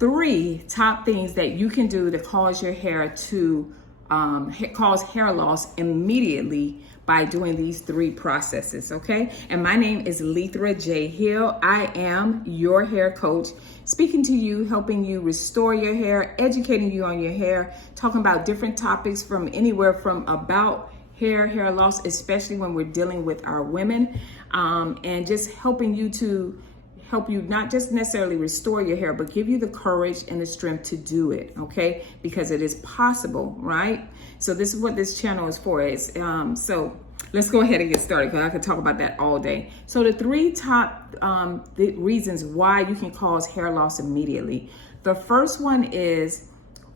3 top things that you can do to cause your hair to cause hair loss immediately by doing these 3 processes, okay? And my name is Lethra J. Hill. I am your hair coach, speaking to you, helping you restore your hair, educating you on your hair, talking about different topics from anywhere from about hair loss, especially when we're dealing with our women, and just helping you to help you not just necessarily restore your hair, but give you the courage and the strength to do it, okay? Because it is possible, right? So this is what this channel is for. So let's go ahead and get started, because I could talk about that all day. So the 3 top the reasons why you can cause hair loss immediately. The first one is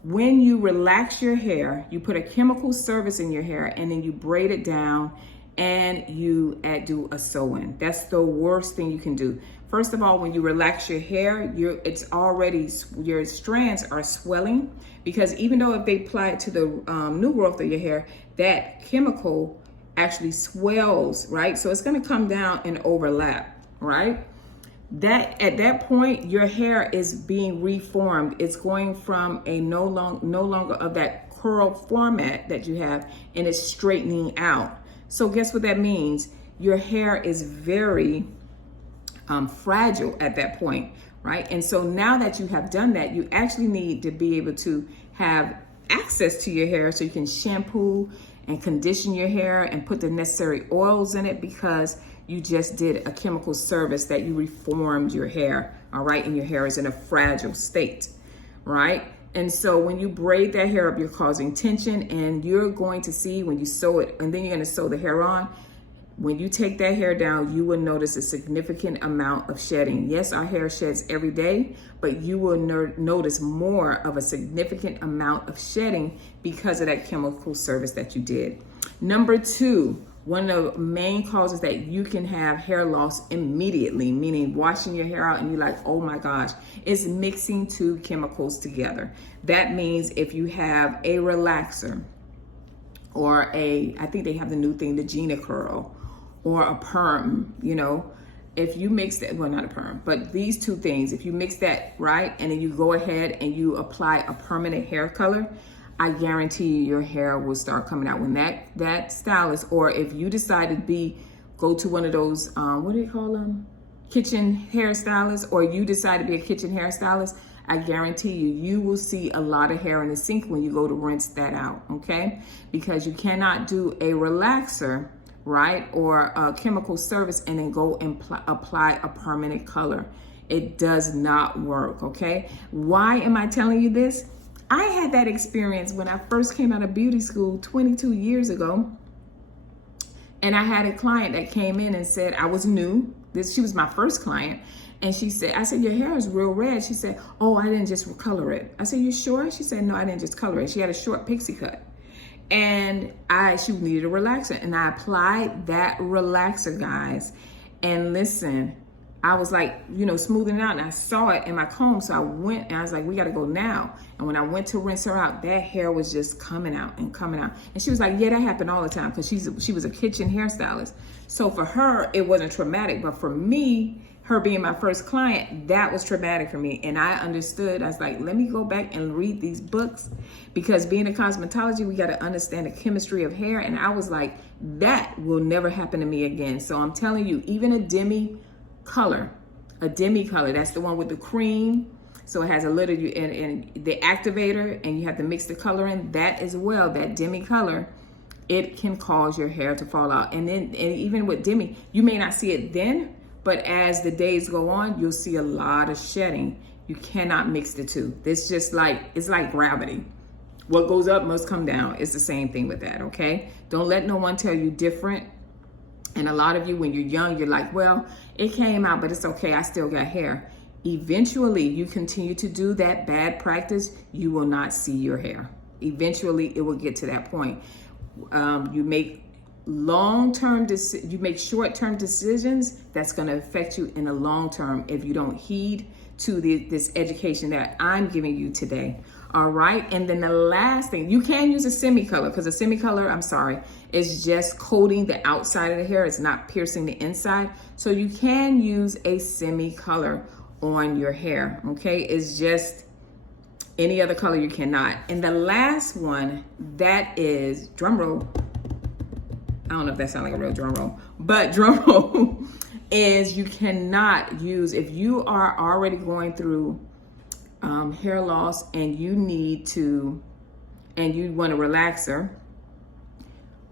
when you relax your hair, you put a chemical service in your hair, and then you braid it down and you do a sew-in. That's the worst thing you can do. First of all, when you relax your hair, your strands are swelling, because even though if they apply it to the new growth of your hair, that chemical actually swells, right? So it's going to come down and overlap, right? That at that point, your hair is being reformed. It's going from a no longer of that curl format that you have, and it's straightening out. So guess what that means? Your hair is very fragile at that point, right? And so now that you have done that, you actually need to be able to have access to your hair so you can shampoo and condition your hair and put the necessary oils in it, because you just did a chemical service that you reformed your hair, all right? And your hair is in a fragile state, right? And so when you braid that hair up, you're causing tension, and you're going to see when you sew it, and then you're going to sew the hair on. When you take that hair down, you will notice a significant amount of shedding. Yes, our hair sheds every day, but you will notice more of a significant amount of shedding because of that chemical service that you did. Number 2, one of the main causes that you can have hair loss immediately, meaning washing your hair out and you're like, oh my gosh, is mixing 2 chemicals together. That means if you have a relaxer or I think they have the new thing, the Gina Curl, or a perm, if you mix that, well, not a perm, but these 2 things, if you mix that, right, and then you go ahead and you apply a permanent hair color, I guarantee you your hair will start coming out. When that stylist, or if you decide to go to one of those, what do you call them? Kitchen hairstylists, or you decide to be a kitchen hairstylist, I guarantee you will see a lot of hair in the sink when you go to rinse that out, okay? Because you cannot do a relaxer, right, or a chemical service and then go and apply a permanent color. It does not work, okay? Why am I telling you this? I had that experience when I first came out of beauty school 22 years ago, and I had a client that came in and said, I was new. She was my first client, and she said, I said, your hair is real red. She said, oh, I didn't just color it. I said, you sure? She said, no, I didn't just color it. She had a short pixie cut. And she needed a relaxer, and I applied that relaxer, guys. And listen, I was like, smoothing it out, and I saw it in my comb. So I went and I was like, we got to go now. And when I went to rinse her out, that hair was just coming out and coming out. And she was like, yeah, that happened all the time, because she was a kitchen hairstylist. So for her, it wasn't traumatic. But for me, her being my first client, that was traumatic for me. And I understood. I was like, let me go back and read these books, because being in cosmetology, we got to understand the chemistry of hair. And I was like, that will never happen to me again. So I'm telling you, even a demi color, that's the one with the cream. So it has a little, and the activator, and you have to mix the color in that as well. That demi color, it can cause your hair to fall out. And even with demi, you may not see it then, but as the days go on, you'll see a lot of shedding. You cannot mix the 2. It's just it's like gravity. What goes up must come down. It's the same thing with that, okay? Don't let no one tell you different. And a lot of you, when you're young, you're like, well, it came out, but it's okay. I still got hair. Eventually, you continue to do that bad practice, you will not see your hair. Eventually, it will get to that point. You make short-term decisions that's going to affect you in the long term if you don't heed to this education that I'm giving you today. All right. And then the last thing, you can use a semi-color, because a semi-color, is just coating the outside of the hair. It's not piercing the inside. So you can use a semi-color on your hair. Okay. It's just Any other color you cannot. And the last one, that is, drum roll. I don't know if that sounds like a real drum roll, but drum roll is you cannot use, if you are already going through hair loss and you need to, and you want a relaxer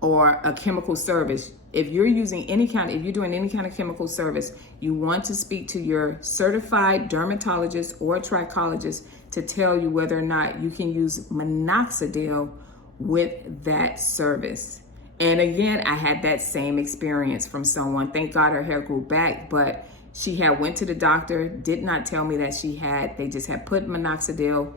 or a chemical service, if you're using any kind, if you're doing any kind of chemical service, you want to speak to your certified dermatologist or trichologist to tell you whether or not you can use minoxidil with that service. And again, I had that same experience from someone. Thank God her hair grew back, but she had went to the doctor, did not tell me that she had, they just had put minoxidil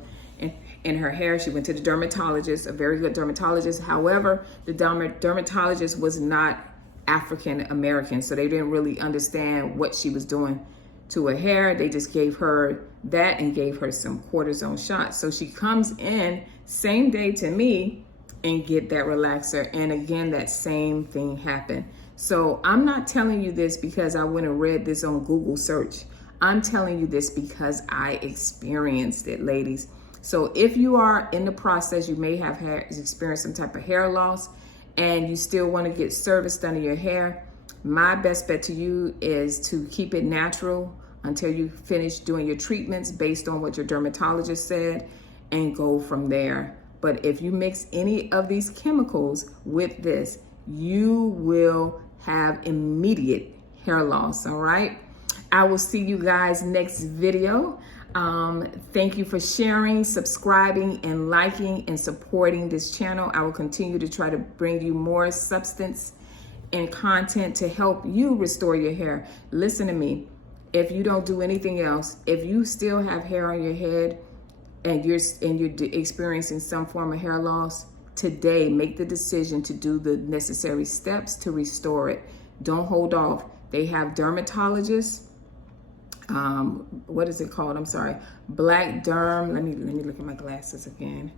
in her hair. She went to the dermatologist, a very good dermatologist. However, the dermatologist was not African American, so they didn't really understand what she was doing to her hair. They just gave her that and gave her some cortisone shots. So she comes in same day to me and get that relaxer, and again that same thing happened. So I'm not telling you this because I went and read this on Google search. I'm telling you this because I experienced it, ladies. So if you are in the process, you may have experienced some type of hair loss and you still want to get service done to your hair, my best bet to you is to keep it natural until you finish doing your treatments based on what your dermatologist said and go from there. But if you mix any of these chemicals with this, you will have immediate hair loss, all right? I will see you guys next video. Thank you for sharing, subscribing, and liking and supporting this channel. I will continue to try to bring you more substance and content to help you restore your hair. Listen to me. If you don't do anything else, if you still have hair on your head and you're experiencing some form of hair loss, today make the decision to do the necessary steps to restore it. Don't hold off. They have dermatologists. What is it called? I'm sorry. Black Derm. Let me look at my glasses again.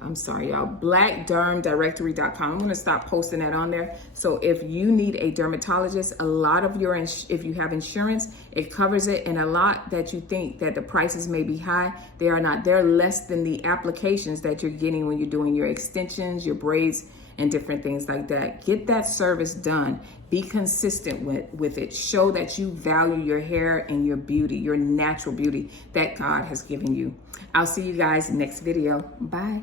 I'm sorry, y'all. blackdermdirectory.com. I'm going to stop posting that on there. So if you need a dermatologist, a lot of your, if you have insurance, it covers it. And a lot that you think that the prices may be high, they are not. They're less than the applications that you're getting when you're doing your extensions, your braids, and different things like that. Get that service done. Be consistent with it. Show that you value your hair and your beauty, your natural beauty that God has given you. I'll see you guys next video. Bye.